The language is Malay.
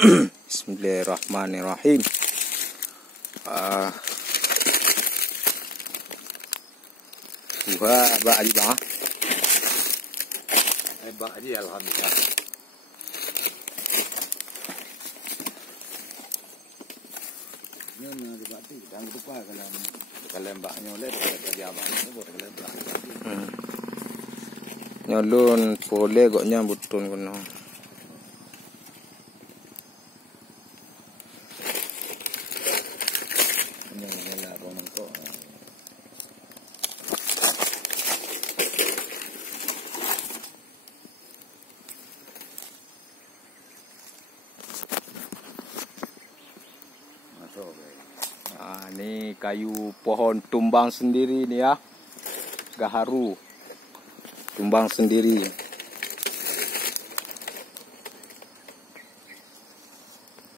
Bismillahirrahmanirrahim. Buah bak aja bang. Bak aja alhamdulillah. Ini dibati jangan lupa kalau mbaknya oleh dari abangnya boleh kalau Nyolun boleh goknya butun kono. Nah, ini kayu pohon tumbang sendiri nih ya. Gaharu. Tumbang sendiri.